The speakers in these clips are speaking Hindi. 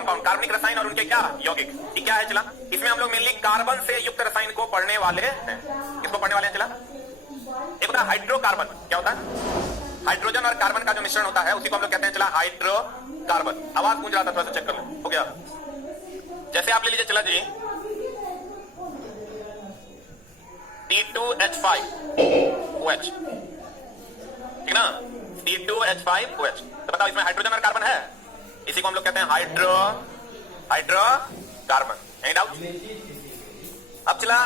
कंपाउंड, कार्बनिक रसायन और उनके क्या यौगिक, ये क्या है चला। इसमें हम लोग मेनली कार्बन से युक्त रसायन को पढ़ने वाले हैं। किसको पढ़ने वाले हैं चला। एक होता है हाइड्रोकार्बन, क्या होता है, हाइड्रोजन और कार्बन का जो मिश्रण होता है उसी को हम लोग कहते हैं चला हाइड्रोकार्बन। आवाज गूंज रहा था, थोड़ा सा चेक कर लो, हो गया। जैसे आप ले लीजिए चला जी C2H5OH, ठीक ना, C2H5OH। तो बताओ इसमें हाइड्रोजन और कार्बन है, इसी को हम लोग कहते हैं हाइड्रोकार्बन। Any doubt. अब चला,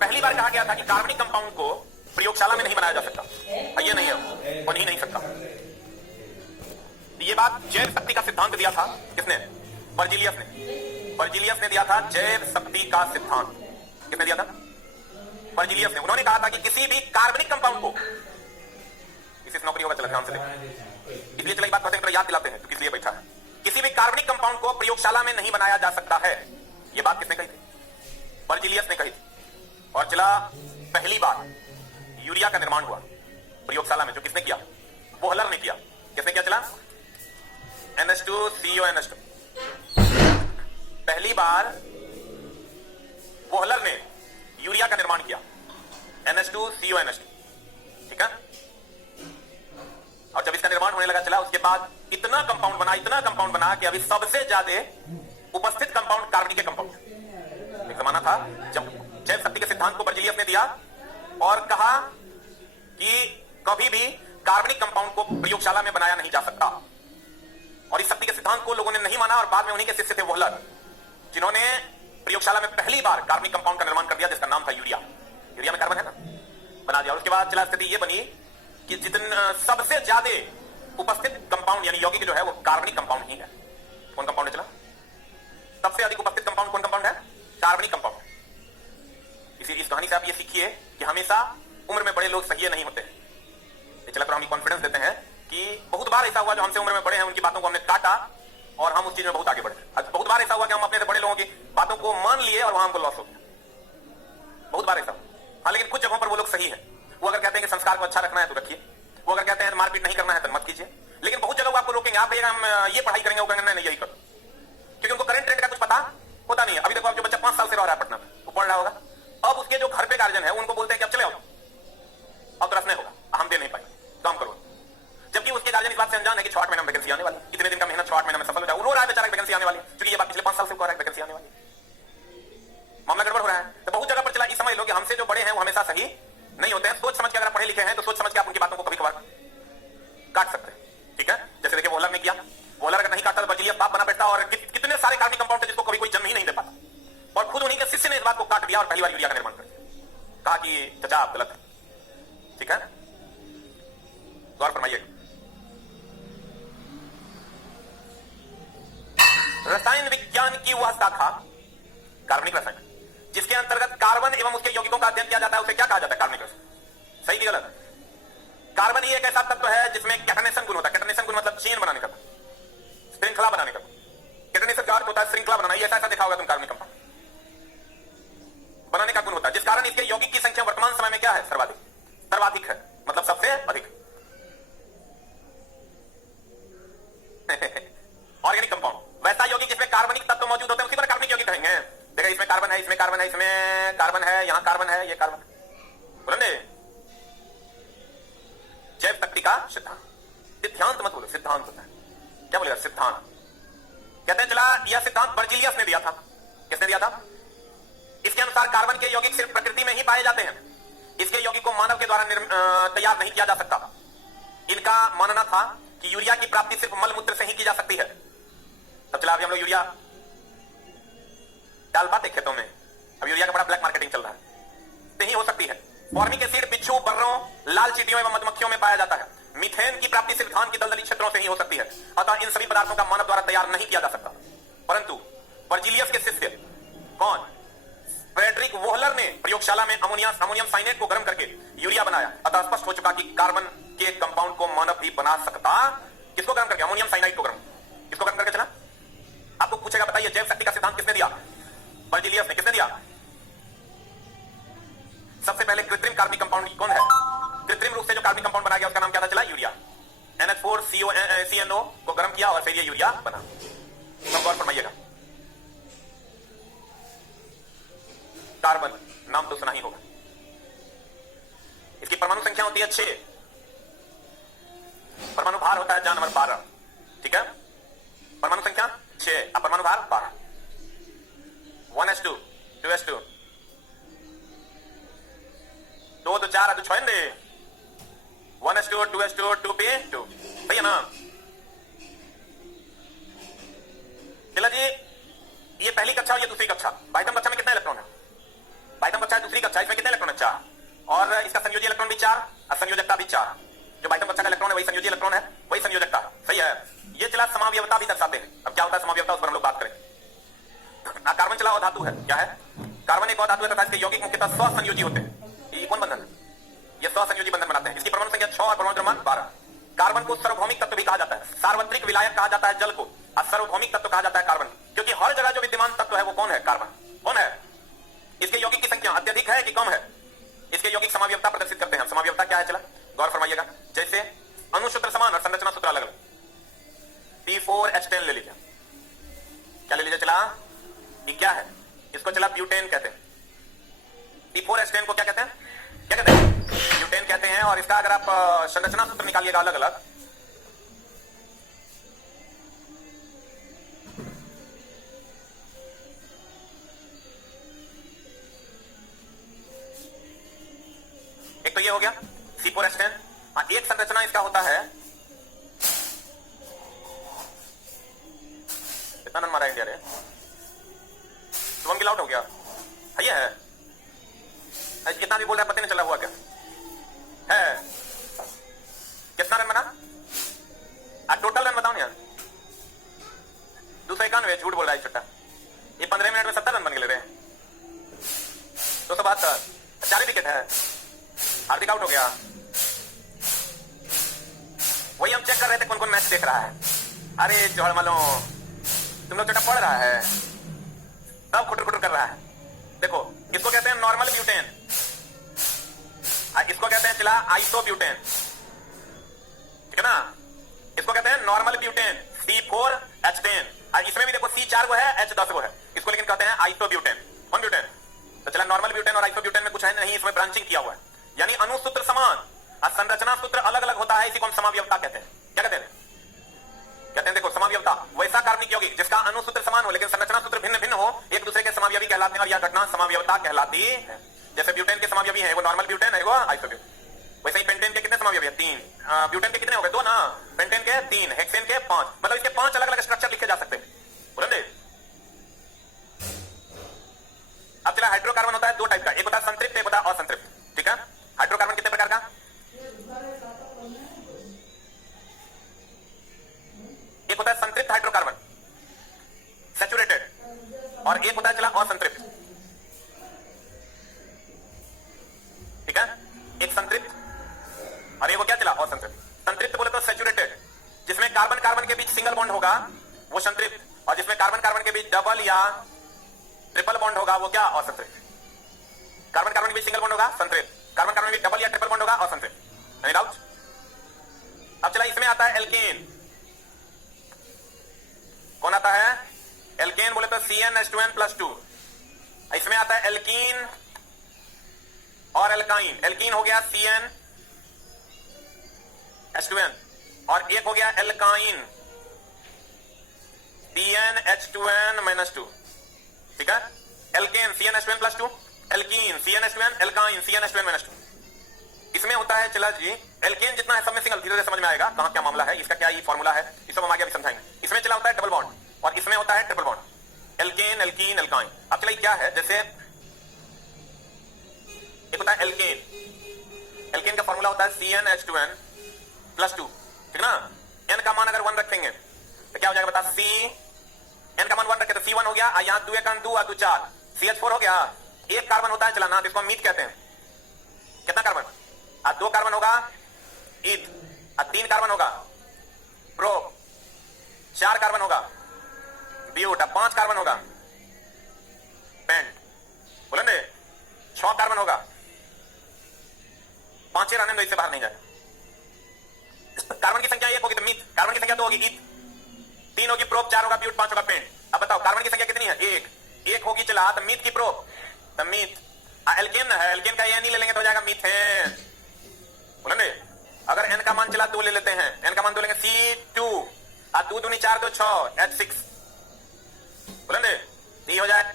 पहली बार कहा गया था कि कार्बनिक कंपाउंड को प्रयोगशाला में नहीं बनाया जा सकता, ये नहीं है, बन ही नहीं सकता। ये बात जैव शक्ति का सिद्धांत दिया था किसने, बर्जीलियस ने। बर्जीलियस ने दिया था जैव शक्ति का सिद्धांत। किसने दिया था, बर्जीलियस ने। उन्होंने कहा था कि किसी भी कार्बनिक कंपाउंड को, इसी नौकरी होगा चला ध्यान से देखो, इसलिए चला बात करते हैं, याद दिलाते हैं तो किस लिए बैठा है। किसी भी कार्बनिक कंपाउंड को प्रयोगशाला में नहीं बनाया जा सकता है, यह बात किसने कही थी, बर्जीलियस ने कही थी। और चला पहली बार यूरिया का निर्माण हुआ प्रयोगशाला में, जो किसने किया, बोहलर ने किया। किसने किया चला, NH2CONH2। पहली बार बोहलर ने यूरिया का निर्माण किया, NH2CONH2, ठीक है। और जब इसका निर्माण होने लगा चला, उसके बाद इतना कंपाउंड बना कि अभी सबसे ज्यादा उपस्थित कंपाउंड कार्बनिक कंपाउंड। एक जमाना था जब जैव शक्ति के सिद्धांत को बर्जीलियस ने दिया और कहा कि कभी भी कार्बनिक कंपाउंड को प्रयोगशाला में बनाया नहीं जा सकता। और इस शक्ति के सिद्धांत को लोगों ने नहीं माना और बाद में उन्हीं के शिष्य थे बोहलर, जिन्होंने प्रयोगशाला में पहली बार कार्बनिक कंपाउंड का निर्माण कर दिया, जिसका नाम था यूरिया। यूरिया में कार्बन है ना, बना दिया। और उसके बाद चला स्थिति यह बनी कि जितना सबसे ज्यादा उपस्थित कंपाउंड यानी यौगिक जो है वो कार्बनिक कंपाउंड ही है। कौन कंपाउंड है चला, सबसे अधिक उपस्थित कंपाउंड कौन कंपाउंड है, कार्बनिक कंपाउंड। इस कहानी से आप ये सीखिए कि हमेशा उम्र में बड़े लोग सही नहीं होते हैं। चला तो हम कॉन्फिडेंस देते हैं कि बहुत बार ऐसा हुआ जो हमसे उम्र में बड़े हैं उनकी बातों को हमने काटा और हम उस चीज में बहुत आगे बढ़े। बहुत बार ऐसा हुआ कि हम अपने से बड़े लोगों की बातों को मान लिए और वहां हमको लॉस हो गया, बहुत बार ऐसा। हाँ, लेकिन कुछ जगहों पर वो लोग सही है। वो अगर कहते हैं कि संस्कार को अच्छा रखना है तो रखिए, वो अगर कहते हैं मारपीट नहीं करना है तो मत कीजिए। लेकिन बहुत जगह आपको रोकेंगे, आप कहिएगा हम ये पढ़ाई करेंगे, वो कहेंगे नहीं यही करो, क्योंकि उनको करंट ट्रेंड का कुछ पता होता नहीं है। अभी देखो, आप जो बच्चा 5 साल से रह रहा है पटना में, वो पढ़ रहा होगा, अब उसके जो घर पे गार्जियन है उनको बोलते हैं कि अब चले आओ, अब तो रस नहीं होगा, हम दे नहीं पाएंगे, काम करो। जबकि उसके गार्जियन इस बात से अनजान है कि 6 महीने में वैकेंसी आने वाली, इतने दिन का मेहनत 6 महीने में सफल हो जाए। वो रो रहा है बेचारा वैकेंसी आने वाली, क्योंकि ये बात पिछले 5 साल से कह रहा है वैकेंसी आने वाली, मामला गड़बड़ हो रहा है। तो बहुत जगह पर चला, समझ लो कि हमसे जो बड़े हैं वो हमेशा सही नहीं होते हैं। सोच समझ के अगर पढ़े लिखे हैं तो सोच समझ के आप उनकी बातों को कभी कभार काट सकते हैं, ठीक है। जैसे देखिए बोहलर ने किया, बोहलर अगर नहीं काटता तो बर्जीलियस बाप बना बैठता और कितने सारे कार्बनिक कंपाउंड जिसको कभी कोई जन्म ही नहीं दे पाता, और खुद उन्हीं के शिष्य ने इस बात को काट दिया और पहली बार यूरिया का निर्माण कर दिया। कहा कि चाचा आप गलत है, ठीक है, गौर फरमाइए। रसायन विज्ञान की वह शाखा कार्बनिक रसायन, जिसके अंतर्गत कार्बन एवं उसके यौगिकों का अध्ययन किया जाता है, उसे क्या कहा जाता है, कार्बनिक रसायन। सही कि गलत? कार्बन ही एक ऐसा तत्व है जिसमें कैटनेशन गुण होता है। कैटनेशन गुण मतलब चेन बनाने का, श्रृंखला बनाने का। कैटनेशन का अर्थ होता है श्रृंखला बनाना। ये ऐसा देखा होगा तुम, कार्बनिक कंपाउंड बनाने का गुण होता है, जिस कारण इसके यौगिक की संख्या वर्तमान समय में क्या है, सर्वाधिक है, मतलब सबसे अधिक। ऑर्गेनिक कंपाउंड वैसा यौगिक जिसमें कार्बनिक तत्व मौजूद होते हैं, उसी पर कार्बनिक यौगिक कहेंगे। देखा, इसमें कार्बन है, इसमें कार्बन है, इसमें कार्बन है, यहां कार्बन है, ये कार्बन है। बोलेंगे जैव शक्ति का सिद्धांत, सिद्धांत मत बोलो, सिद्धांत होता है। क्या बोलेगा, सिद्धांत। कहते हैं चला, यह सिद्धांत बर्जीलियस ने दिया था। किसने दिया था? इसके अनुसार कार्बन के यौगिक सिर्फ प्रकृति में ही पाए जाते हैं, इसके यौगिक को मानव के द्वारा तैयार नहीं किया जा सकता। इनका मानना था कि यूरिया की प्राप्ति सिर्फ मल मूत्र से ही की जा सकती है। तब चला, अभी हम लोग यूरिया डाल पाते खेतों में, अब यूरिया का बड़ा ब्लैक मार्केटिंग चल रहा है, नहीं हो सकती है। फॉर्मिक एसिड बिच्छू, बर्रों, लाल चींटियों एवं मधुमक्खियों में पाया जाता है। मीथेन की प्राप्ति सिर्फ धान की दलदली क्षेत्रों से ही हो सकती है। अतः इन सभी पदार्थों का मानव द्वारा तैयार नहीं किया जा सकता। परंतु बर्जीलियस के शिष्य कौन, फ्रेडरिक वोहलर ने प्रयोगशाला में अमोनियम साइनेट को गर्म करके यूरिया बनाया। अतः स्पष्ट हो चुका कि कार्बन के कंपाउंड को मानव भी बना सकता। किसको गर्म करके? अमोनियम साइनाइड को गर्म, किसको गर्म करके चला? आपको पूछेगा, बताइए जैव शक्ति का सिद्धांत किसने दिया? बर्जीलियस ने। किसने दिया? सबसे पहले कृत्रिम कार्बनिक कंपाउंड कौन है? कृत्रिम रूप से जो कार्बनिक कंपाउंड बनाया गया उसका नाम क्या था? चला यूरिया। NH4CNO को गर्म किया और फिर ये यूरिया बना। तो गौर फरमाइएगा, कार्बन नाम तो सुना ही होगा। इसकी परमाणु संख्या होती है 6, परमाणु भार होता है जहां नंबर 12, ठीक है। परमाणु संख्या 6, परमाणु भार 12, 1s2 2s2 2 तो 4 तो 6 1s2 2s2 2p2, सही है ना। चला जी, ये पहली कक्षा और ये दूसरी कक्षा। बाइटम कक्षा में कितना इलेक्ट्रॉन है? बाइटम कक्षा दूसरी कक्षा, इसमें कितने इलेक्ट्रॉन है? 4, और इसका संयोजी इलेक्ट्रॉन भी 4 और संयोजकता भी 4। जो बाइटम कक्षा का इलेक्ट्रॉन है वही संयोजी इलेक्ट्रॉन है, वही संयोजकता है, सही है। ये चला समावयवता भी दर्शाते हैं। अब क्या होता है समावयवता, उस पर हम लोग बात करें। कार्बन चला और धातु है, क्या है? कार्बन एक और धातु है तथा इसके यौगिक मुख्यतः स्वसंयोजी होते हैं। ये कौन बंधन है? ये स्वसंयोजी बंधन बनाते हैं। इसकी परमाणु संख्या 6 और परमाणु क्रमांक 12। कार्बन को सार्वभौमिक तत्व भी कहा जाता है, सार्वत्रिक विलायक कहा जाता है जल को, और सार्वभौमिक तत्व कहा जाता है कार्बन, क्योंकि हर जगह जो विद्यमान तत्व है वो कौन है? कार्बन। कौन है? इसके यौगिक की संख्या अत्यधिक है कि कम है? इसके यौगिक समावयवता प्रदर्शित करते हैं। समावयवता क्या है? चला गौर फरमाइएगा। जैसे अणुसूत्र समान और संरचना सूत्र अलग अलग। P4H10 ले लीजिए, क्या ले लीजिए? चला ये क्या है? इसको चला ब्यूटेन कहते हैं। P4H10 को क्या कहते हैं? क्या कहते हैं? ब्यूटेन कहते हैं। और इसका अगर आप संरचना सूत्र निकालिएगा अलग अलग, एक तो ये हो गया C4H10। एक संरचना इसका होता है, कितना नंबर है इंडिया रे? शुभम गिल आउट हो गया है, ये है। कितना भी बोल रहा है पता नहीं चला हुआ क्या है? कितना रन बना? टोटल रन बताओ ना यार। 291, झूठ बोल रहा है छुट्टा। ये 15 मिनट में 70 रन बन के ले रहे हैं। 272, 4 विकेट है। हार्दिक आउट हो गया। वही हम चेक कर रहे थे कौन कौन मैच देख रहा है। अरे जोहर मालो, तुम लोग छोटा पढ़ रहा है, सब खुटर खुटर कर रहा है। देखो, इसको कहते हैं नॉर्मल ब्यूटेन, इसको कहते हैं चला आइसोब्यूटेन, ठीक है ना। इसको कहते हैं नॉर्मल ब्यूटेन C4H10, और इसमें भी देखो C4 को है, H10 को है। इसको लेकिन कहते हैं आइसोब्यूटेन। कौन ब्यूटेन? तो चला नॉर्मल ब्यूटेन और आइसोब्यूटेन में कुछ है नहीं, इसमें ब्रांचिंग किया हुआ है, यानी अणुसूत्र समान और संरचना सूत्र अलग अलग होता है। इसी को हम समावयवता कहते हैं। क्या कहते हैं? कहते हैं देखो, समावयवता वैसा कार्बनिक यौगिक जिसका अणुसूत्र समान हो लेकिन संरचना सूत्र भिन्न भिन्न हो, एक दूसरे के समावयवी कहलाते हैं, और यह घटना समावयवता कहलाती है। जैसे ब्यूटेन के समावयवी है, वो नॉर्मल ब्यूटेन है, वो आइसोब्यूटेन। वैसे ही पेंटेन के कितने समावयवी है? 3। ब्यूटेन के कितने हो गए? 2 ना। पेंटेन के 3, हेक्सेन के 5, मतलब इसके 5 अलग अलग स्ट्रक्चर लिखे जा सकते हैं। बोलेंगे। अब चला, हाइड्रोकार्बन होता है 2 टाइप का, एक होता है संतृप्त, एक होता है असंतृप्त, ठीक है। हाइड्रोकार्बन कितने प्रकार का? एक होता है संतृप्त हाइड्रोकार्बन, सैचुरेटेड, और एक होता है चला असंतृप्त, ठीक है। एक संतृप्त और एक वो क्या चला असंतृप्त। संतृप्त बोले तो सैचुरेटेड, जिसमें कार्बन कार्बन के बीच सिंगल बॉन्ड होगा वो संतृप्त, और जिसमें कार्बन कार्बन के बीच डबल या ट्रिपल बॉन्ड होगा वो क्या? असंतृप्त। कार्बन कार्बन के बीच सिंगल बॉन्ड होगा संतृप्त, कार्बन कार्बन के बीच डबल या ट्रिपल बॉन्ड होगा असंतृप्त। Any doubt? अब चला, इसमें आता है एल्केन। कौन आता है? एल्केन बोले तो CnH2n+2। इसमें आता है एल्कीन और एल्काइन। एल्कीन हो गया CnH2n, और एक हो गया एल्काइन CnH2n-2, ठीक है। Alkane CnH2n+2, alkene CnH2n, alkyne CnH2n-2। इसमें होता है चला जी, एल्केन जितना है सब में सिंगल, धीरे धीरे समझ में आएगा कहां क्या मामला है, इसका क्या ये फॉर्मूला है, इस सब हम आगे अभी समझाएंगे। इसमें चला होता है डबल बॉन्ड, और इसमें होता है triple bond, alkane, alkene, alkyne. अब चला क्या है, जैसे एक होता है एल्केन, एल्केन का फॉर्मूला होता है CnH2n+2, ठीक ना। n का मान अगर 1 रखेंगे तो क्या हो जाएगा बता? n का मान 1 रखे तो C1 हो गया, यहां 2 1 2 2 4, CH4 हो गया। एक कार्बन होता है चला ना, इसको मीथ कहते हैं। कितना कार्बन? 2 कार्बन होगा ईथ, 3 कार्बन होगा प्रोप, 4 कार्बन होगा ब्यूट, 5 कार्बन होगा पेंट, बोलेंगे 6 कार्बन होगा। 5 रहने दो, इससे बाहर नहीं जाएगा। कार्बन की संख्या 1 होगी तो मीथ, कार्बन की संख्या 2 होगी ईथ, 3 होगी प्रोप, 4 होगा ब्यूट, 5 होगा पेंट। अब बताओ कार्बन की संख्या कितनी है? एक होगी चला, तो मीथ की प्रो, तो मीथ। एल्केन है, एल्केन का एन ही ले लेंगे तो हो जाएगा मीथेन। बोलेंगे अगर एन का मान चला 2 ले लेते हैं, एन का मान 2 लेंगे C2, 2 दूनी 4 तो 6 H6, बोलेंगे ये हो जाए।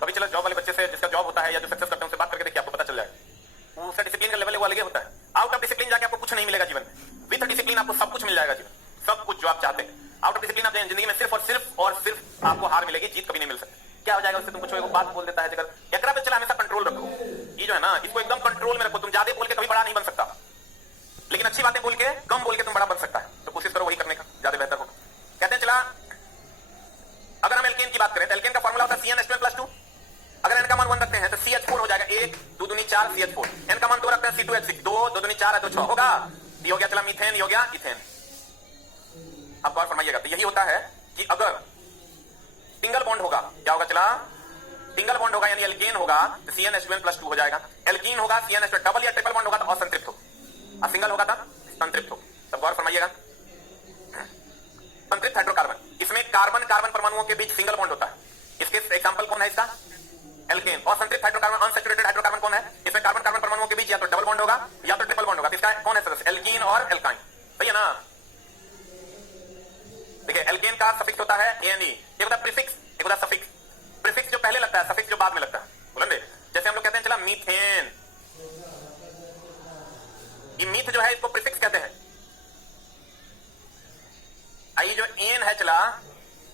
कभी चलो जॉब वाले बच्चे से, जिसका जॉब होता है या जो सक्सेस करते हैं, उनसे बात करके देखिए, आपको पता चल जाएगा उसका डिसिप्लिन का लेवल वो अलग होता है। आउट ऑफ डिसिप्लिन जाके आपको कुछ नहीं मिलेगा जीवन में। विद डिसिप्लिन आपको सब कुछ मिल जाएगा जीवन, सब कुछ जो आप चाहते हैं। आउट ऑफ डिसिप्लिन आप जिंदगी में सिर्फ और सिर्फ आपको हार मिलेगी, जीत कभी नहीं मिल सकती। क्या हो जाएगा उससे? तुम कुछ एक बात बोल देता है जगह, एकरा पे चला हमेशा कंट्रोल रखो। ये जो है ना, इसको एकदम कंट्रोल में रखो। तुम ज्यादा बोल के कभी बड़ा नहीं बन सकता, लेकिन अच्छी बातें बोल के, कम बोल के तुम बड़ा बन सकता है। तो कोशिश करो वही करने का, ज्यादा बेहतर होगा। कहते हैं चला, अगर हम एल्केन की बात करें तो एल्केन का फॉर्मूला होता है CnH2n+2। अगर एन का मान 1 रखते हैं तो CH4 हो जाएगा, 1 2 दूनी 4 CH4। एन का मान 2 रखते हैं C2H6, 2 2 दूनी 4 है तो 6 होगा। ये हो गया चला मीथेन, ये हो गया इथेन। अब गौर फरमाइएगा, तो यही होता है कि अगर सिंगल बॉन्ड होगा, क्या होगा चला? सिंगल बॉन्ड होगा यानी एल्केन होगा तो CnH2n+2 हो जाएगा। एल्कीन होगा CnH2, डबल या ट्रिपल बॉन्ड होगा तो असंतृप्त हो, और सिंगल होगा तो संतृप्त हो। तब गौर फरमाइएगा, संतृप्त हाइड्रोकार्बन, इसमें कार्बन कार्बन परमाणुओं के बीच सिंगल बॉन्ड होता है। इसके एग्जांपल कौन है इसका? एल्केन। और संतृप्त हाइड्रोकार्बन, अनसैचुरेटेड हाइड्रोकार्बन कौन है? इसमें कार्बन कार्बन परमाणुओं के बीच या तो डबल बॉन्ड होगा या तो ट्रिपल बॉन्ड होगा। इसका कौन है सदस्य? एल्कीन और एल्काइन, सही है ना? देखिए एल्केन का सफिक्स होता है एन ई, एक होता है प्रीफिक्स, एक होता है सफिक्स। प्रीफिक्स जो पहले लगता है, सफिक्स जो बाद में लगता है। बोलेंगे जैसे हम लोग कहते हैं चला मीथेन, ये मीथ जो है इसको प्रीफिक्स कहते हैं। आई जो एन है चला,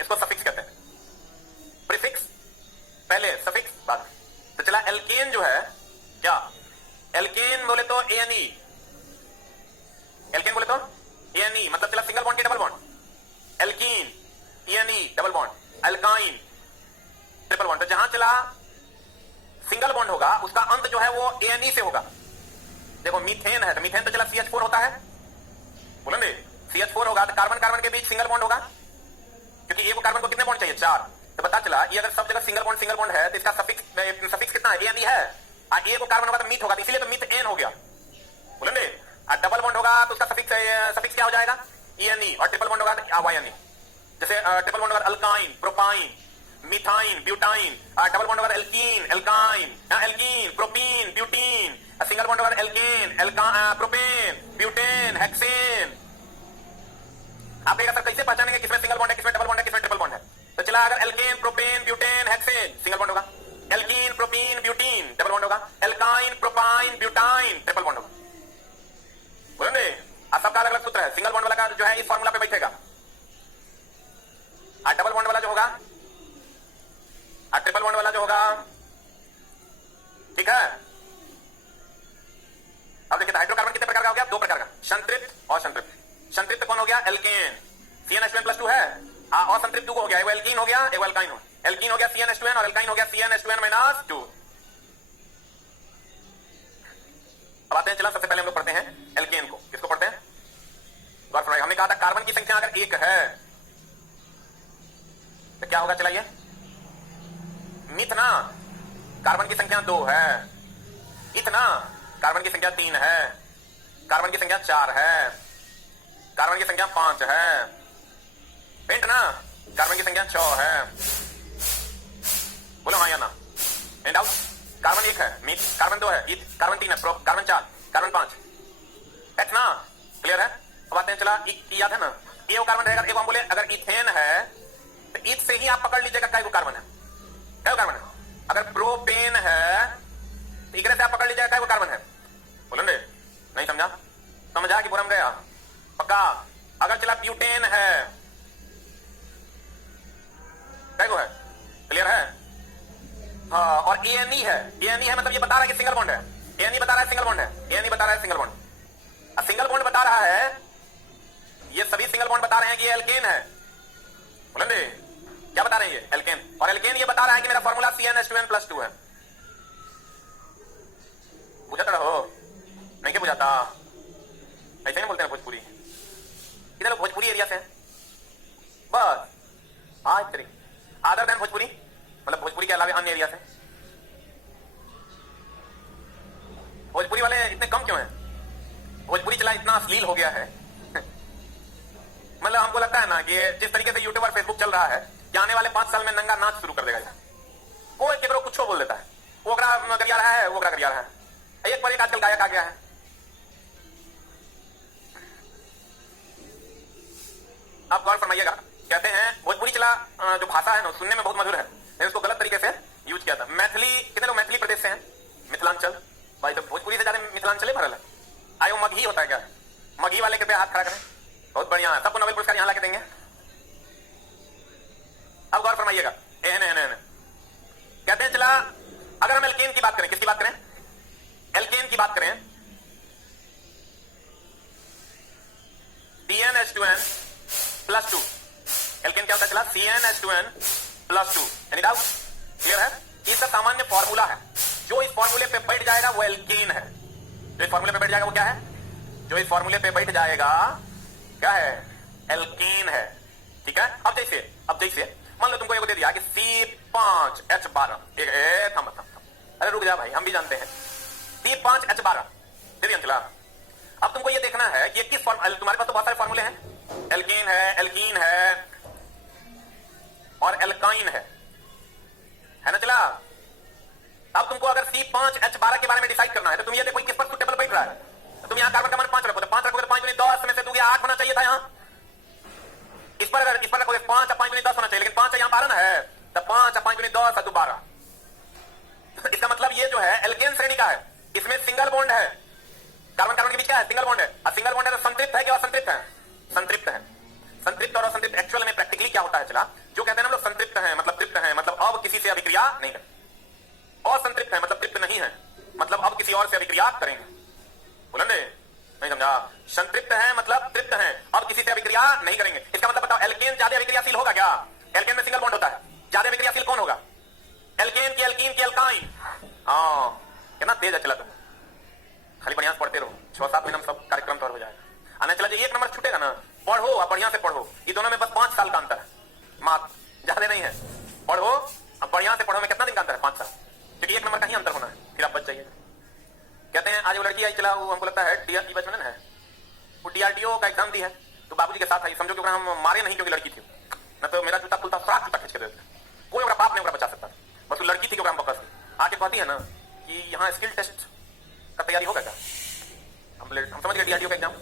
इसको सफिक्स कहते हैं। प्रीफिक्स पहले, सफिक्स बाद में। तो चला एल्केन जो है, क्या एल्केन बोले तो एन ई, एल्केन बोले तो एन ई मतलब चला सिंगल बॉन्ड की double bond. Alkene N E double bond, alkyne triple bond. तो जहां चला सिंगल बॉन्ड होगा उसका अंत जो है वो एन ई से होगा। देखो मीथेन है तो मीथेन तो चला CH4 होता है, बोलेंगे CH4 होगा तो कार्बन कार्बन के बीच सिंगल बॉन्ड होगा, क्योंकि एक कार्बन को कितने बॉन्ड चाहिए? 4। तो पता चला ये अगर सब जगह सिंगल बॉन्ड है तो इसका सफिक्स कितना है? एन ई है। ए को कार्बन होगा तो मीथ होगा, तो इसीलिए तो मीथ एन हो गया, बोलेंगे। डबल बॉन्ड होगा तो उसका सफिक्स क्या हो जाएगा? N E. और ट्रिपल बॉन्ड होगा तो वाई। जैसे ट्रिपल बॉन्ड होगा alkyne, propyne, methyne, butyne. Double bond होगा alkene, alkyne, alkene, propene, butene. Single bond होगा एल्केन, प्रोपेन, ब्यूटेन, हेक्सेन। आप सर कैसे पहचानेंगे किसमें सिंगल बॉन्ड है, किसमें डबल बॉन्ड है, किसमें ट्रिपल बॉन्ड है? तो चला अगर alkane, propane, butane, hexane single bond होगा, alkene, propene, butene double bond होगा, alkyne, propyne, butyne triple bond होगा। बोलेंगे सबका अलग अलग सूत्र है। सिंगल बॉन्ड वाला का जो है इस फॉर्मूला पे बैठेगा, और डबल बॉन्ड वाला जो होगा, और ट्रिपल बॉन्ड वाला जो होगा, ठीक है। अब देखिए हाइड्रोकार्बन कितने प्रकार का हो गया? 2 प्रकार का, संतृप्त और संतृप्त। संतृप्त कौन हो गया? एल्केन, CnH2n+2 है। और संतृप्त 2 हो गया, एक एल्कीन हो गया, एक एल्काइन हो। एल्कीन हो गया CnH2n और एल्काइन हो गया CnH2n-2। अब आते हैं चला, सबसे पहले हम लोग पढ़ते हैं एल्केन को। किसको पढ़ते हैं? हमने कहा था कार्बन की संख्या अगर 1 है तो क्या होगा? चलाइए मिथना, कार्बन की संख्या 2 है। इथना, कार्बन की संख्या 3 है। कार्बन की संख्या 4 है। कार्बन की संख्या 5 है। पेंटना, कार्बन की संख्या 6 है। बोलो हाँ या ना? एंड आउट, कार्बन 1 है, मीथ कार्बन 2 है, इथ कार्बन 3 है, प्रो कार्बन 4, कार्बन 5। एथना, क्लियर है? अब आते हैं चला, याद है ना? ये वो कार्बन रहेगा। एक हम बोले अगर इथेन है तो इथ से ही आप पकड़ लीजिएगा क्या वो कार्बन है, क्या कार्बन है। अगर प्रोपेन है तो इकरे से आप पकड़ लीजिएगा क्या वो कार्बन है। बोलेंगे नहीं समझा? समझा कि बुरम गया? पक्का? अगर चला ब्यूटेन है, क्या वो है? क्लियर है? हाँ, और एएनई है। एएनई है मतलब ये बता रहा है कि सिंगल बॉन्ड है। एएनई बता रहा है सिंगल बॉन्ड है। एएनई बता रहा है सिंगल बॉन्ड। सिंगल बॉन्ड बता रहा है, ये सभी सिंगल बॉन्ड बता रहे हैं कि ये एल्केन है। बुलंदे क्या बता रहे हैं ये एल्केन, और एल्केन ये बता रहा है कि मेरा फॉर्मूला CnH2n+2 है। बुझाता रहो, नहीं क्या बुझाता, ऐसे नहीं बोलते हैं भोजपुरी, कितने लोग भोजपुरी एरिया से हैं बस, आज तरीके अदर देन भोजपुरी, मतलब भोजपुरी के अलावा अन्य एरिया से। भोजपुरी वाले इतने कम क्यों हैं? भोजपुरी चला इतना अश्लील हो गया है मतलब हमको लगता है ना कि जिस तरीके से यूट्यूब और फेसबुक चल रहा है कि आने वाले 5 साल में नंगा नाच शुरू कर देगा। कोई केकरो कुछ बोल देता है, वो करिया रहा है, वो करिया रहा है, एक पर एक आजकल गायक आ गया है। आप गौर फरमाइएगा, कहते हैं भोजपुरी चला जो भाषा है ना सुनने में बहुत मधुर है, लेकिन उसको गलत तरीके से यूज किया था। मैथिली, कितने लोग मैथिली प्रदेश से हैं? मिथिलांचल भाई, तो भोजपुरी से ज्यादा मिथिलांचल ही भरल है। आए वो मगही होता है क्या? मगही वाले के पे हाथ खड़ा करें, बहुत बढ़िया है, सबको नोबेल पुरस्कार यहां लाके देंगे। अब गौर फरमाइएगा, कहते हैं चला अगर हम एल्केन की बात करें, किसकी बात करें? एल्केन की बात करें, CnH2n+2, एल्केन क्या होता है चला? CnH2n+2, any doubt? क्लियर है? इसका सामान्य फॉर्मूला है, जो इस फॉर्मूले पे बैठ जाएगा वो एल्केन है। जो इस फॉर्मूले पे बैठ जाएगा वो क्या है? जो इस फॉर्मूले पे बैठ जाएगा क्या है? एल्केन है। ठीक है, अब जैसे मान लो तुमको ये दे दिया कि C5H12, थम, अरे रुक जा भाई, हम भी जानते हैं C5H12 दे दिया चला। अब तुमको ये देखना है कि किस फॉर्मूले, तुम्हारे पास तो बहुत सारे फॉर्मूले हैं, एल्केन है, एल्कीन है और एल्काइन है ना चला। अब तुमको अगर C5H12 के बारे में डिसाइड करना है तो तुम ये देखो किस पर सुटेबल बैठ रहा है। तो तुम यहाँ कार्बन का मान 5 रखोगे, 5 रखोगे तो 5 × 10 में से दोगे 8 होना चाहिए था यहाँ। इस पर रखोगे 5 और 5 × 10 होना चाहिए, लेकिन 5 यहाँ 12 ना है, तो 5 और 5 × 10 है 12। इसका मतलब ये जो है एल्केन श्रेणी का है, इसमें सिंगल बॉन्ड है, कार्बन कार्बन के बीच क्या है? सिंगल बॉन्ड है। और सिंगल बॉन्ड है तो संतृप्त है कि असंतृप्त है? संतृप्त है। संतृप्त और असंतृप्त एक्चुअल में प्रैक्टिकली क्या होता है चला, जो कहते हैं हम लोग संतृप्त है मतलब तृप्त है, मतलब अब किसी से अभिक्रिया नहीं है, असंतृप्त है मतलब तृप्त नहीं है, मतलब अब किसी और से अभिक्रिया करेंगे। बुलंदे नहीं समझा? संतृप्त है मतलब तृप्त है, अब किसी से अभिक्रिया नहीं करेंगे। इसका मतलब बताओ एल्केन ज्यादा अभिक्रियाशील होगा क्या? एल्केन में सिंगल बॉन्ड होता है, ज्यादा अभिक्रियाशील कौन होगा? एल्केन की, एल्कीन की, एल्काइन। हाँ, कितना तेज है चला तुम, खाली बढ़िया से पढ़ते रहो, 6-7 महीने में सब कार्यक्रम तैयार हो जाएगा। आने चला जो 1 नंबर छूटेगा ना, पढ़ो और बढ़िया से पढ़ो, ये दोनों में बस 5 साल का अंतर है, मात्र ज्यादा नहीं है। पढ़ो अब बढ़िया से पढ़ो, में कितना दिन का अंतर है? 5 साल, क्योंकि 1 नंबर का ही अंतर होना है, फिर आप बच जाइए। कहते हैं आज वो लड़की आई चला, वो हमको लगता है DRDO बचपन है, वो DRDO का एग्जाम दी है, तो बाबूजी के साथ आई, समझो कि हम मारे नहीं क्योंकि लड़की थी, न तो मेरा जूता खुलता, फ्राक जूता खींच के देते, कोई ओकरा बाप नहीं ओकरा बचा सकता, बस वो लड़की थी कि हम पकड़ आके कहती है ना कि यहाँ स्किल टेस्ट का तैयारी होगा क्या? हम समझ गए DRDO का एग्जाम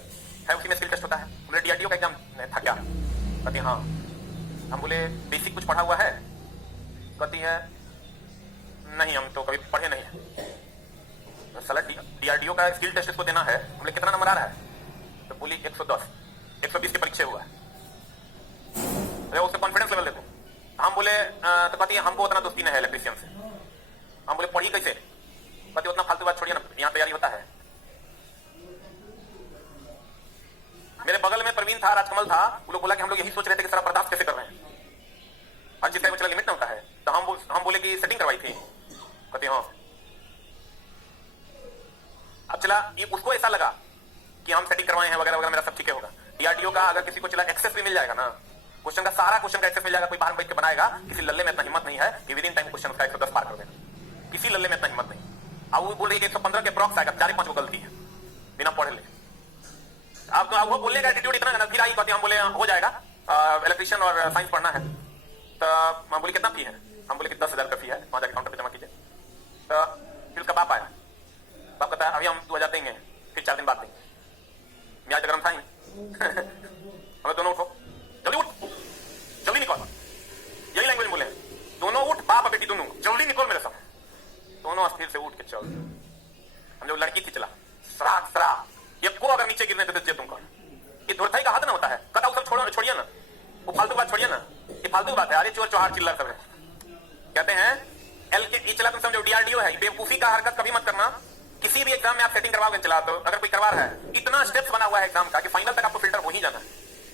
है, उसी में स्किल टेस्ट होता है। बोले DRDO का एग्जाम था क्या? कहती हाँ। हम बोले बेसिक कुछ पढ़ा हुआ है? कहती है नहीं, हम तो कभी पढ़े नहीं है। साला DRDO का स्किल टेस्ट इसको देना है। बोले कितना नंबर आ रहा है? तो बोली 110, 120 के परीक्षा हुआ है। अरे उसका कॉन्फिडेंस लेवल देखो। हम बोले तो कहती है हमको उतना दोस्ती नहीं है इलेक्ट्रिशियन से। हम बोले पढ़ी कैसे? कहती उतना फालतू बात छोड़िए ना, यहाँ तैयारी होता है। मेरे बगल में प्रवीण था, राजकमल था, वो लोग बोला कि हम लोग यही सोच रहे थे कि सारा बर्दाश्त कैसे कर रहे हैं, हर चीज का कुछ लिमिट ना होता है। तो हम बोले कि सेटिंग करवाई थी। कहते हाँ। अब चला ये उसको ऐसा लगा कि हम सेटिंग करवाए हैं वगैरह वगैरह, मेरा सब ठीक होगा। DRDO का अगर किसी को चला एक्सेस भी मिल जाएगा ना, क्वेश्चन का सारा क्वेश्चन का एक्सेस मिल जाएगा, कोई बाहर बैठ के बनाएगा, किसी लल्ले में इतना हिम्मत नहीं है कि विद इन टाइम क्वेश्चन का 110 पार कर देगा, किसी लल्ले में इतना हिम्मत नहीं। अब वो बोल रही है कि 115 के अप्रॉक्स आएगा, 4-5 को गलती है बिना पढ़े ले। अब तो वो बोलने का एटीट्यूड इतना है, फिर आई कहती हम बोले हो जाएगा, इलेक्ट्रिशियन और साइंस पढ़ना है। तो हम बोले कितना फी है? हम बोले कि 10,000 का फी है, वहां जाकर काउंटर पे जमा कीजिए। तो फिर उसका बाप आया, बाप कहता है अभी हम 2,000 देंगे, फिर 4 दिन बाद देंगे। ब्याज गरम था ही हमें दोनों उठो, जल्दी उठ, जल्दी निकल, यही लैंग्वेज बोले, दोनों उठ, बाप बेटी दोनों जल्दी निकल मेरे साथ। दोनों अस्थिर से उठ के चल। हम जो लड़की थी चला सराक सराक, ये को अगर नीचे गिरने देते तुमको, ये धुरथाई का हाथ ना होता है। कदा सब छोड़िए ना, वो फालतू बात छोड़िए ना, ये फालतू बात है। अरे चोर चौहार चिल्लर सब है। कहते हैं एल चला, तुम समझो DRDO है, बेवकूफी का हरकत कभी मत करना। किसी भी एग्जाम में आप सेटिंग करवाओगे चला, तो अगर कोई करवा रहा है, इतना स्टेप्स बना हुआ है एग्जाम का कि फाइनल तक आपको फिल्टर हो ही जाना है,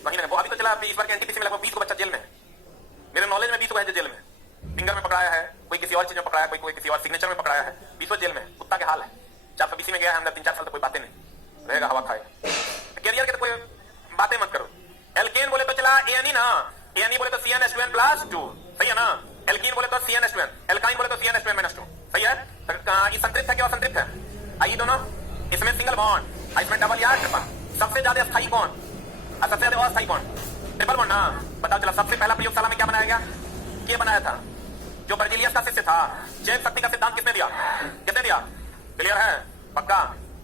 कहीं ना वो अभी तो चला इस बार के NTPC में लगभग 20 को बच्चा जेल में है, है जो जेल में, फिंगर में पकड़ाया है, कोई किसी और चीज में पकड़ाया है, कोई किसी और सिग्नेचर में पकड़ाया है, 20 जेल में, कुत्ता के हाल है। 420 में गया है अंदर 3-4 साल तक, कोई बातें नहीं रहेगा, हवा खाए। कैरियर के तो कोई बातें मत करो। एल्केन बोले तो चला एनी ना, एनी बोले तो CnH2n+2, सही है ना। एल्कीन बोले तो CnH2n, एल्काइन बोले तो CnH2n-2, सही है। ये संतृप्त है कि असंतृप्त है? आई दोनों, इसमें सिंगल बॉन्ड, इसमें डबल या ट्रिपल। सबसे ज्यादा स्थायी कौन, सबसे ज्यादा अस्थायी कौन? ट्रिपल बॉन्ड ना। बताओ चला, सबसे पहला प्रयोगशाला में क्या बनाया गया? क्या बनाया था? जो बर्जीलियस का शिष्य था। जैव शक्ति का सिद्धांत किसने दिया? किसने दिया? क्लियर है? पक्का?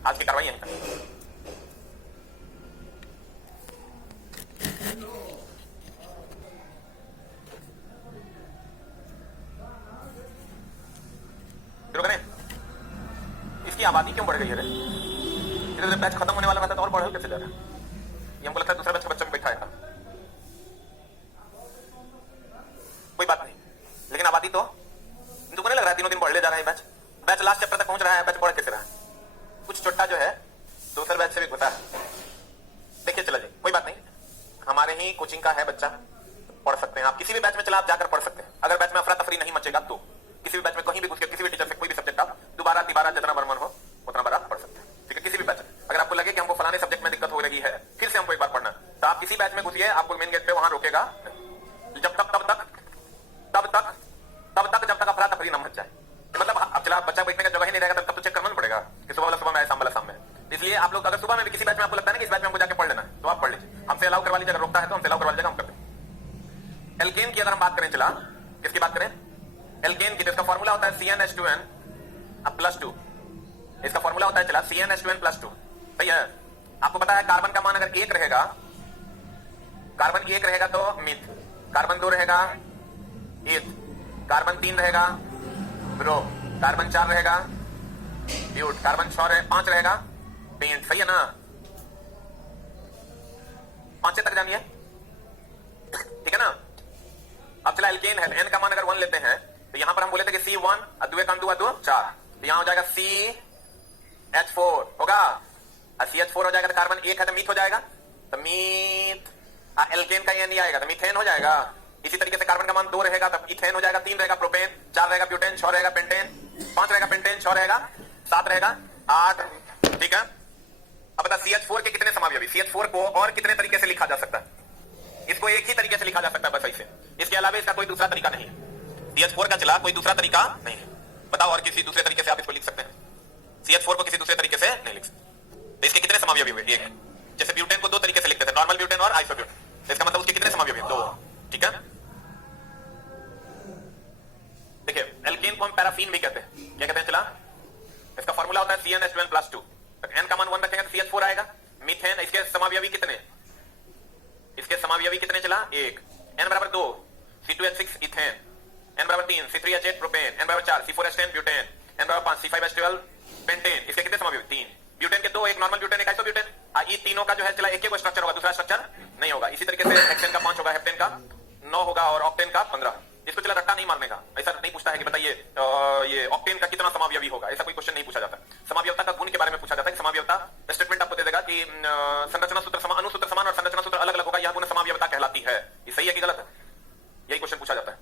आज की कार्रवाई यहीं तक। शुरू करें? इसकी आबादी क्यों बढ़ गई है रे? इधर बैच खत्म होने वाला रहता तो और बढ़ कैसे जा रहा है? ये हमको लगता है दूसरा बैच बच्चा में बैठा है। कोई बात नहीं, लेकिन आबादी तो तुमको नहीं लग रहा है दिनों दिन बढ़ ले जा रहा है बैच? बैच लास्ट चैप्टर तक पहुंच रहा है, बैच बढ़ कैसे रहा है? कुछ छोटा जो है दूसरे बैच से भी होता है। देखिए चला जी, कोई बात नहीं, हमारे ही कोचिंग का है बच्चा, पढ़ सकते हैं आप। किसी भी बैच में चला आप जाकर पढ़ सकते हैं। अगर बैच में अफरा तफरी नहीं मचेगा तो किसी भी बैच में कहीं भी घुस के किसी भी टीचर से कोई भी सब्जेक्ट आप दोबारा तिबारा जितना बार मन हो उतना बार आप पढ़ सकते हैं। ठीक है, किसी भी बैच में अगर आपको लगे कि हमको फलाने सब्जेक्ट में दिक्कत हो रही है, फिर से हमको एक बार पढ़ना, तो आप किसी बैच में घुसिए, आपको मेन गेट पे वहां रोकेगा जब तक जब तक अफरा तफरी न मच जाए। मतलब अब चला बच्चा बैठने का जगह ही नहीं रहेगा, तब तो चेक करना पड़ेगा कि सुबह में आए, शाम वाला शाम में। इसलिए आप लोग अगर सुबह में भी किसी बैच में आपको लगता है कि इस बैच में हमको जाके पढ़ लेना, तो आप पढ़ लीजिए। हमसे अलाउ करवा लीजिए, अगर रोकता है तो हमसे अलाउ करवा लीजिएगा, हम करते हैं। एल्केन की अगर हम बात करें, चला किसकी बात करें? एल्केन की। तो इसका फॉर्मूला होता है CnH2n+2। इसका फॉर्मूला होता है चला CnH2n+2, सही है। आपको पता है कार्बन का मान अगर 1 रहेगा, कार्बन 1 रहेगा तो मिथ, कार्बन 2 रहेगा एथ, कार्बन 3 रहेगा ब्रो, कार्बन 4 रहेगा ब्यूट, कार्बन 5 रहेगा पेंट, सही है ना। 5 तक जानिए, ठीक है ना। अब चला एल्केन है, एन का मान अगर 1 लेते हैं तो यहां पर हम बोले थे कि C1 अद्वे काम 2 4, तो यहां हो जाएगा CH4 होगा, और CH4 हो जाएगा तो कार्बन 1 है तो मीथ हो जाएगा, तो मीथ। एल्केन का एन आएगा तो मीथेन हो जाएगा। इसी तरीके से कार्बन का मान 2 रहेगा तब इथेन हो जाएगा, 3 रहेगा प्रोपेन, 4 रहेगा ब्यूटेन, 6 रहेगा पेंटेन, 5 रहेगा पेंटेन, 6 रहेगा, 7 रहेगा 8, ठीक है। अब बता CH4 के कितने समावयवी? CH4 को और कितने तरीके से लिखा जा सकता है? इसको एक ही तरीके से लिखा जा सकता है बस ऐसे, इसके अलावा इसका कोई दूसरा तरीका नहीं है। CH4 का चला कोई दूसरा तरीका नहीं है। बताओ और किसी दूसरे तरीके से आप इसको लिख सकते हैं? CH4 को किसी दूसरे तरीके से नहीं लिख सकते। तो इसके कितने समावयवी हुए? एक। जैसे ब्यूटेन को 2 तरीके से लिखते थे, नॉर्मल ब्यूटेन और आइसोब्यूटेन, तो इसका मतलब उसके कितने समावयवी? 2, ठीक है। देखिए एल्केन को हम पैराफीन भी कहते हैं। क्या कहते हैं? चला इसका फॉर्मूला होता है CnH2n+2। एन का मान 1 रखेंगे तो CH4 आएगा। मीथेन, इसके समावयवी कितने? इसके समावयवी कितने? चला 1। n बराबर 2 C2H6 इथेन, n बराबर 3 C3H8 प्रोपेन, n बराबर 4 C4H10 ब्यूटेन, n बराबर 5 C5H12 पेंटेन। इसके कितने समावयवी? 3। ब्यूटेन के 2, एक नॉर्मल ब्यूटेन, एक आइसोब्यूटेन। ये तीनों का जो है चला एक ही स्ट्रक्चर होगा, दूसरा स्ट्रक्चर नहीं होगा। इसी तरीके से हेक्सेन का 5 होगा, हेप्टेन का 9 होगा और ऑक्टेन का 15। इसको चला रट्टा नहीं मारने का, ऐसा नहीं पूछता है कि बताइए ये ऑक्टेन का कितना समावयवी होगा, ऐसा कोई क्वेश्चन नहीं पूछा जाता। समावयवता का गुण के बारे में पूछा जाता है। समावयवता स्टेटमेंट आपको दे देगा कि संरचना सूत्र समान, अनुसूत्र समान और संरचना सूत्र अलग अलग होगा, यह गुण समावयवता कहलाती है। ये सही है कि गलत है? यही क्वेश्चन पूछा जाता है।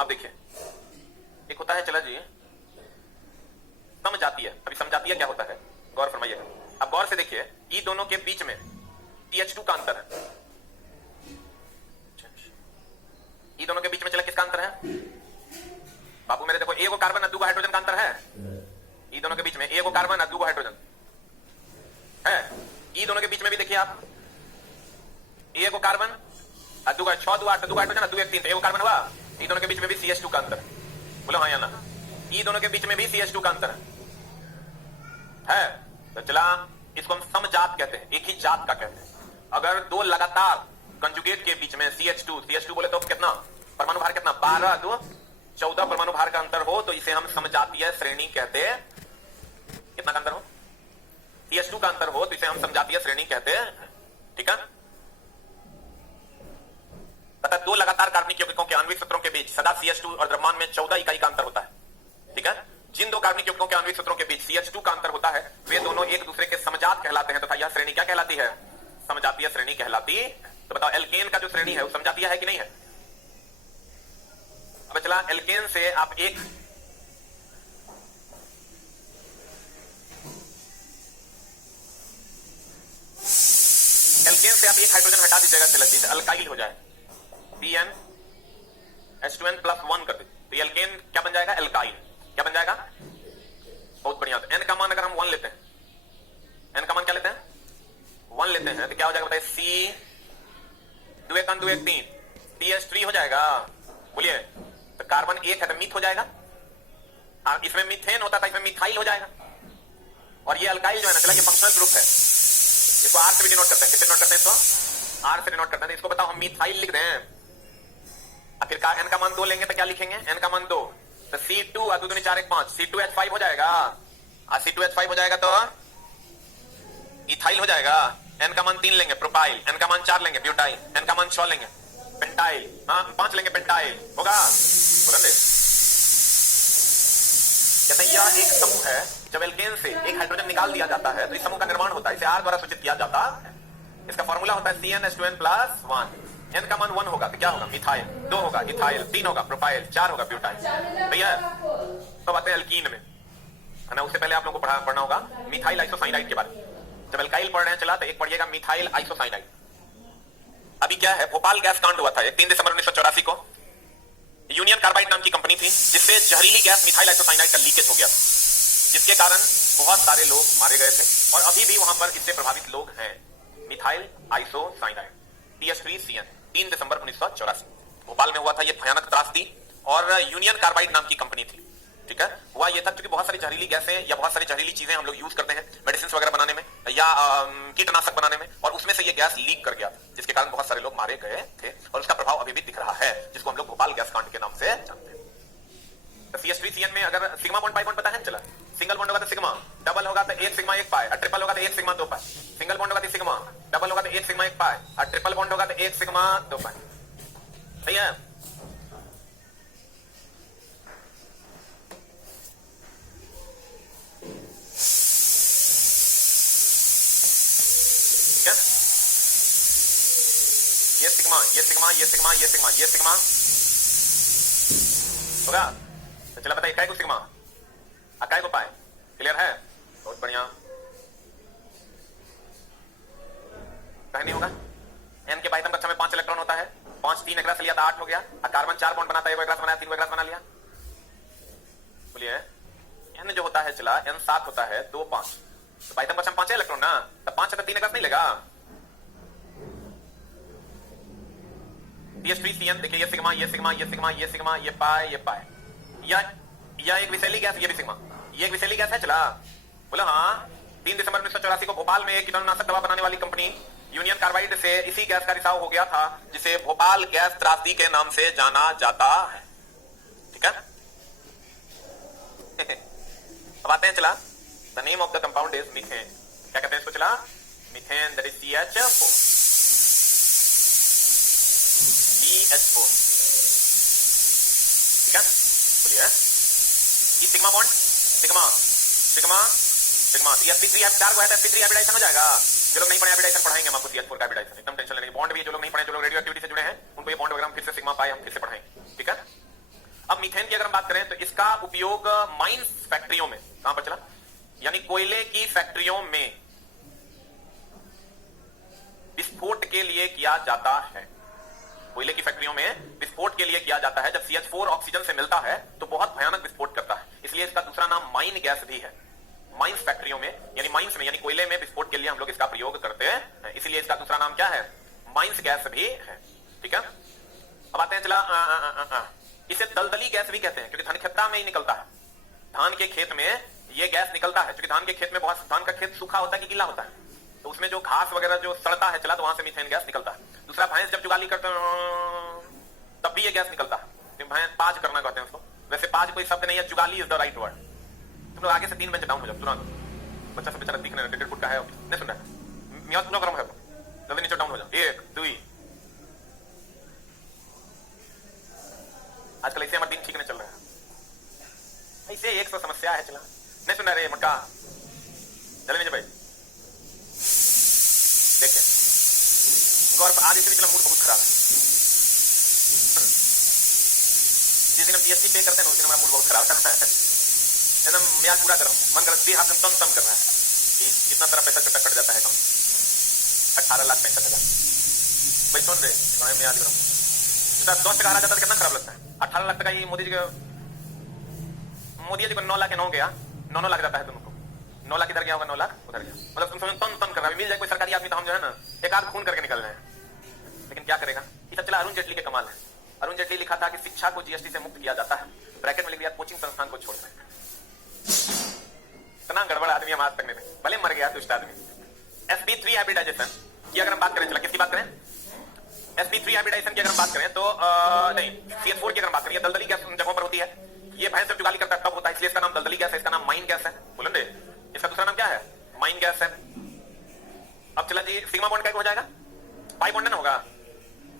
अब देखिए एक होता है चला जी समजातीय। अभी समजातीय क्या होता है गौर फरमाइएगा। अब गौर से देखिए, ई दोनों के बीच में TH2 का अंतर है। ई दोनों के बीच में चला किसका अंतर है? बाबू मेरे देखो, एक कार्बन और 2 हाइड्रोजन का अंतर है। ई दोनों के बीच में एक कार्बन और 2 हाइड्रोजन है। ई दोनों के बीच में भी देखिए आप, एक कार्बन और 2 6 2 8 2 हाइड्रोजन और 2 1 3, एक कार्बन हुआ। ई दोनों के बीच में भी CH2 का अंतर है। बोलो हाँ या ना? ई दोनों के बीच में भी CH2 का अंतर है। तो चला इसको हम समजात कहते हैं, एक ही जात का कहते हैं। अगर 2 लगातार कंजुगेट के बीच में CH2 बोले तो कितना परमाणु भार? कितना? 12 2 14 परमाणु भार का अंतर हो तो इसे हम समजातीय श्रेणी कहते हैं। कितना का अंतर हो? CH2 का अंतर हो तो इसे हम समजातीय श्रेणी कहते हैं, ठीक है। पता 2 लगातार कार्बनिक यौगिकों के आणविक सूत्रों के बीच सदा CH2 और द्रव्यमान में 14 इकाई का अंतर होता है, ठीक है। जिन 2 कार्बनिक यौगिकों के आणविक सूत्रों के बीच CH2 का अंतर होता है वे दोनों एक दूसरे के समजात कहलाते हैं तथा यह श्रेणी क्या कहलाती है? समजातीय श्रेणी कहलाती। तो बताओ एल्केन का जो श्रेणी है वो समजातीय है कि नहीं है? अब चला एल्केन से आप एक हाइड्रोजन हटा दीजिएगा, चलिए अल्काइल हो जाए, CnH2n+1 कर दे तो एल्केन क्या बन जाएगा, एल्काइल। क्या बन जाएगा, बहुत बढ़िया। तो n का मान अगर हम 1 लेते हैं, n का मान क्या लेते हैं, 1 लेते हैं, तो क्या हो जाएगा बताइए, C 2 1 2 1 3 CH3 हो जाएगा। बोलिए, तो कार्बन 1 है तो मीथ हो जाएगा, इसमें मीथेन होता था, इसमें मिथाइल हो जाएगा। और ये अल्काइल जो है ना, चला ये फंक्शनल ग्रुप है, इसको आर से भी डिनोट करते हैं। किससे डिनोट करते हैं इसको, आर से डिनोट करते हैं। इसको बताओ हम मिथाइल लिख दें, आखिर एन का मान 2 लेंगे तो क्या लिखेंगे, एन का मान 2, तो C2 और 2 2 4 1 5 C2H5 हो जाएगा, और C2H5 हो जाएगा तो इथाइल हो जाएगा। एन का मान 3 लेंगे प्रोपाइल, एन का मान 4 लेंगे ब्यूटाइल, एन का मान 6 लेंगे पेंटाइल, हाँ 5 लेंगे पेंटाइल, होगा। कहते हैं यह एक समूह है, जब एल्केन से एक हाइड्रोजन निकाल दिया जाता है तो इस समूह का निर्माण होता है, इसे आर द्वारा सूचित किया जाता है। इसका फॉर्मूला होता है CnH2n+1। एन का मान 1 होगा तो क्या होगा, मिथाइल, 2 होगा इथाइल, 3 होगा प्रोपाइल, 4 होगा ब्यूटाइल। भैया तो बात है एल्कीन में, है ना। उससे पहले आप लोगों को पढ़ना होगा मिथाइल आइसोसाइनाइड के बारे में। जब एल्काइल पढ़ रहे हैं चला, तो एक पढ़िएगा मिथाइल आइसोसाइनाइड। अभी क्या है, भोपाल गैस कांड हुआ था 3 दिसंबर 1984 को। यूनियन कार्बाइड नाम की कंपनी थी, जिससे जहरीली गैस मिथाइल आइसोसाइनाइड का लीकेज हो गया, जिसके कारण बहुत सारे लोग मारे गए थे, और अभी भी वहां पर इससे प्रभावित लोग हैं। मिथाइल आइसोसाइनाइड CH3CN 3 दिसंबर 1984 भोपाल में हुआ था। यह भयानक त्रासदी, और यूनियन कार्बाइड नाम की कंपनी थी, ठीक है। हुआ यह था क्योंकि बहुत सारी जहरीली गैसें या बहुत सारी जहरीली चीजें हम लोग यूज करते हैं मेडिसिन वगैरह बनाने में या कीटनाशक बनाने में, और उसमें से यह गैस लीक कर गया, जिसके कारण बहुत सारे लोग मारे गए थे, और उसका प्रभाव अभी भी दिख रहा है, जिसको हम लोग भोपाल गैस कांड के नाम से जानते हैं। तो CH3CN में अगर सिग्मा बॉन्ड पाई बॉन्ड पता है, चला सिंगल बॉन्ड होगा तो सिग्मा, डबल होगा तो 1 सिग्मा 1 पाई, और ट्रिपल होगा तो 1 सिग्मा 2 पाई। सिंगल बॉन्ड होगा तो सिग्मा, डबल होगा तो 1 सिग्मा 1 पाई, और ट्रिपल बॉन्ड होगा तो 1 सिग्मा 2 पाई। सही है। ये सिग्मा, ये सिग्मा, ये सिग्मा, ये सिग्मा, ये सिग्मा होगा। तो चला बताइए काय को सिग्मा, काय को पाए, क्लियर है, बहुत बढ़िया। कहीं नहीं होगा। एन के बाइटम कक्षा में 5 इलेक्ट्रॉन होता है, 5 3 एक ग्रास लिया था 8 हो गया, और कार्बन 4 बॉन्ड बनाता है, 1 ग्रास बनाया, 3 ग्रास बना लिया। बोलिए एन जो होता है चला, एन 7 होता है, 2 5, तो बाइटम कक्षा में 5 इलेक्ट्रॉन ना, तो 5 है तो 3 ग्रास नहीं लेगा। CH3CN देखिए, ये सिग्मा, ये सिग्मा, ये सिग्मा, ये सिग्मा, ये पाए, ये पाए, यह एक विषैली गैस, ये भी सिग्मा, ये एक विषैली गैस है चला। बोला हाँ। 3 दिसंबर 1984 को भोपाल में एक कीटाणुनाशक दवा बनाने वाली कंपनी यूनियन कार्बाइड से इसी गैस का रिसाव हो गया था, जिसे भोपाल गैस त्रासदी के नाम से जाना जाता है, ठीक है। अब आते हैं चला, the name of the compound is methane. क्या कहते हैं इसको चला, methane, that is CH4, CH4, ठीक है। बोलिए ये sigma bond, sigma sigma sigma, sp3 4 को है तो sp3 हाइब्रिडाइजेशन हो जाएगा। जो लोग नहीं पढ़े हाइब्रिडाइजेशन पढ़ाएंगे हम आपको CH4 का हाइब्रिडाइजेशन, एकदम टेंशन लेने की। बॉन्ड भी जो लोग नहीं पढ़े, जो लोग रेडियो एक्टिविटी से जुड़े हैं, उनको ये बॉन्ड वगैरह हम फिर से सिग्मा पाए हम फिर से पढ़ाएंगे, ठीक है। अब मीथेन की अगर हम बात करें तो इसका उपयोग माइंस फैक्ट्रियों में, कहां पर चला, यानी कोयले की फैक्ट्रियों में विस्फोट के लिए किया जाता है। कोयले की फैक्ट्रियों में विस्फोट के लिए किया जाता है। जब CH4 ऑक्सीजन से मिलता है तो बहुत भयानक विस्फोट करता है, इसलिए इसका दूसरा नाम माइन गैस भी है। माइंस फैक्ट्रियों में यानी माइंस में यानी कोयले में विस्फोट के लिए हम लोग इसका प्रयोग करते हैं, इसलिए इसका दूसरा नाम क्या है, माइंस गैस भी है, ठीक है। अब आते हैं चला, इसे दलदली गैस भी कहते हैं, क्योंकि धान खेता में ही निकलता है। धान के खेत में यह गैस निकलता है, क्योंकि धान के खेत में बहुत, धान का खेत सूखा होता है कि गीला होता है, तो उसमें जो घास वगैरह जो सड़ता है चला, तो वहां से मीथेन गैस निकलता है। दूसरा, भैंस जब जुगाली करते हैं तब भी ये गैस निकलता है, भैंस पाज करना कहते हैं उसको। वैसे पाज कोई शब्द नहीं है, जुगाली इज द राइट वर्ड। तुम लोग आगे से 3 बेंच डाउन हो जाओ तुरंत, बच्चा सब बेचारा दिखने 1.5 फुट का है, नहीं सुन रहा है, मियाँ पूरा गर्म है, जल्दी नीचे डाउन हो जाओ। 1 2, आजकल ऐसे हमारा दिन ठीक नहीं चल रहा है, ऐसे 100 समस्या है चला, नहीं सुन रहे मक्का, जल्दी नीचे भाई। देखिए गौर, आज इसे भी चला मूड बहुत खराब है। जिस दिन हम जीएसटी पे करते हैं उस दिन हमारा मूड बहुत खराब रहता है, एकदम मियाज पूरा गर्म, मन कर दी हाथ में तम कर रहा है कि कितना सारा पैसा कट जाता है अकाउंट, 18,65,000 भाई सुन रहे हमें मियाज गर्म, 10 टका आ जाता है कितना खराब लगता है। 18 लाख टका ये मोदी जी को 9 लाख 9 गया, 9 लाख जाता है तुमको, 9 लाख इधर गया होगा, 9 लाख उधर गया, मतलब तुम समझ तन कर रहा है, मिल जाए कोई सरकारी आदमी तो हम जो है ना एक आध खून करके निकल रहे हैं, लेकिन क्या करेगा। ये सब चला अरुण जेटली के कमाल है। अरुण जेटली लिखा था कि शिक्षा को जीएसटी से मुक्त किया जाता है, ब्रैकेट में लिख दिया कोचिंग संस्थान को छोड़ दें। इतना गड़बड़ आदमी हम आज तक नहीं थे, भले मर गया दुष्ट आदमी। sp3 हाइब्रिडाइजेशन की अगर हम बात करें, चला किसकी बात करें, sp3 हाइब्रिडाइजेशन की अगर हम बात करें तो नहीं, CH4 की अगर हम बात करें, दलदली गैस उन जगहों पर होती है, ये भैंस जब जुगाली करता है तब होता है, इसलिए इसका नाम दलदली गैस है, इसका नाम माइन गैस है, बोले दे, इसका दूसरा नाम क्या है, माइन गैस है। अब चला जी सिग्मा बॉन्ड क्या हो जाएगा, पाई बॉन्ड ना होगा,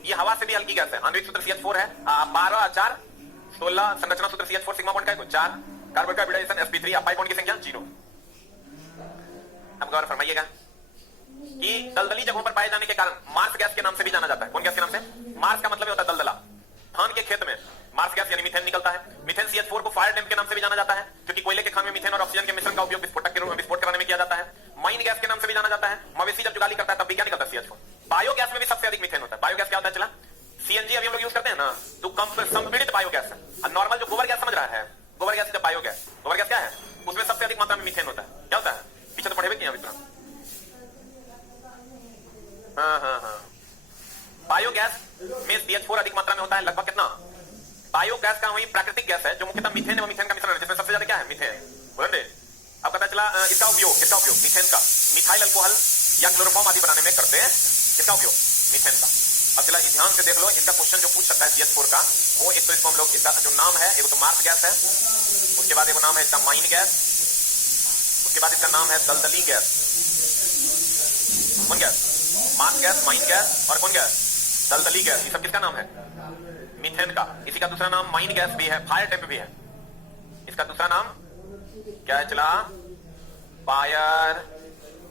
ये हवा से भी हल्की गैस है, आंतरिक सूत्र CH4 है, 12 4 16 संरचना सूत्र CH4, सिग्मा बॉन्ड का 4, कार्बन का हाइब्रिडाइजेशन sp3, पाई बॉन्ड की संख्या 0। अब गौर फरमाइएगा कि दलदली जगहों पर पाए जाने के कारण मार्स गैस के नाम से भी जाना जाता है। कौन गैस के नाम से, मार्स का मतलब होता है दलदला। धान के खेत में मार्स गैस यानी मीथेन निकलता है। मीथेन CH4 को फायर डैम्प के नाम से भी जाना जाता है, क्योंकि कोयले के खान में मीथेन और ऑक्सीजन के मिश्रण का उपयोग विस्फोटक के रूप में विस्फोट कराने में किया जाता है। माइन गैस के नाम से भी जाना जाता है, मवेशी जब जुगाली करता है तब भी क्या निकलता है, CH4। बायोगैस में भी सबसे अधिक मीथेन होता है। बायोगैस क्या होता है, चला सीएनजी अभी हम लोग यूज करते हैं ना, तो कम संपीड़ित बायोगैस है, और नॉर्मल जो गोबर गैस समझ रहा है, गोबर गैस जब बायोगैस, गोबर गैस क्या है, उसमें सबसे अधिक मात्रा में मीथेन होता है। क्या होता है, पीछे तो पढ़े हुए किया मित्रों। हाँ, बायोगैस में CH4 अधिक मात्रा में होता है, लगभग कितना, बायोगैस का वही प्राकृतिक गैस है जो मुख्यतः मीथेन एवं मीथेन का मिश्रण है, जिसमें सबसे ज्यादा क्या है, मीथेन। बोलेंगे अब पता चला इसका उपयोग मीथेन का मिथाइल अल्कोहल या क्लोरोफॉर्म आदि बनाने में करते हैं, किसका उपयोग, मीथेन का। अब चला ध्यान से देख लो, इसका क्वेश्चन जो पूछ सकता है CH4 का, वो एक तो इसको हम लोग, इसका जो नाम है एक तो मार्स गैस है, उसके बाद एक नाम है इसका माइन गैस, उसके बाद इसका नाम है दलदली गैस। कौन gas, marsh gas, mine gas और कौन गैस, दलदली गैस। ये सब किसका नाम है, मीथेन का। इसी का दूसरा नाम माइन गैस भी है, फायर टेम्प भी है। इसका दूसरा नाम क्या है, चला फायर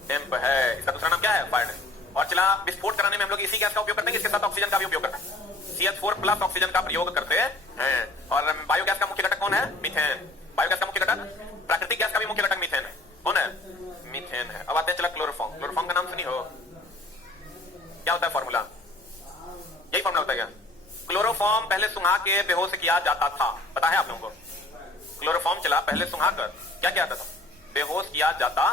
टेम्प है, इसका दूसरा नाम क्या है, फायर टेम्प। और चला विस्फोट कराने में हम लोग इसी गैस का उपयोग करते हैं, इसके साथ ऑक्सीजन का भी उपयोग करते हैं, CH4 प्लस ऑक्सीजन का प्रयोग करते हैं। और बायोगैस का मुख्य घटक कौन है, मीथेन। बायोगैस का मुख्य घटक, प्राकृतिक गैस का भी मुख्य घटक मीथेन है। कौन है, मीथेन है। अब आते हैं चला क्लोरोफॉर्म। क्लोरोफॉर्म का नाम सुनी हो, क्या होता है फॉर्मूला, यही फॉर्मूला होता है क्या, क्लोरोफॉर्म पहले सुंघा के बेहोश किया जाता था, पता है आप लोगों को। क्लोरोफॉर्म चला पहले सुंघा कर क्या किया जाता था, बेहोश किया जाता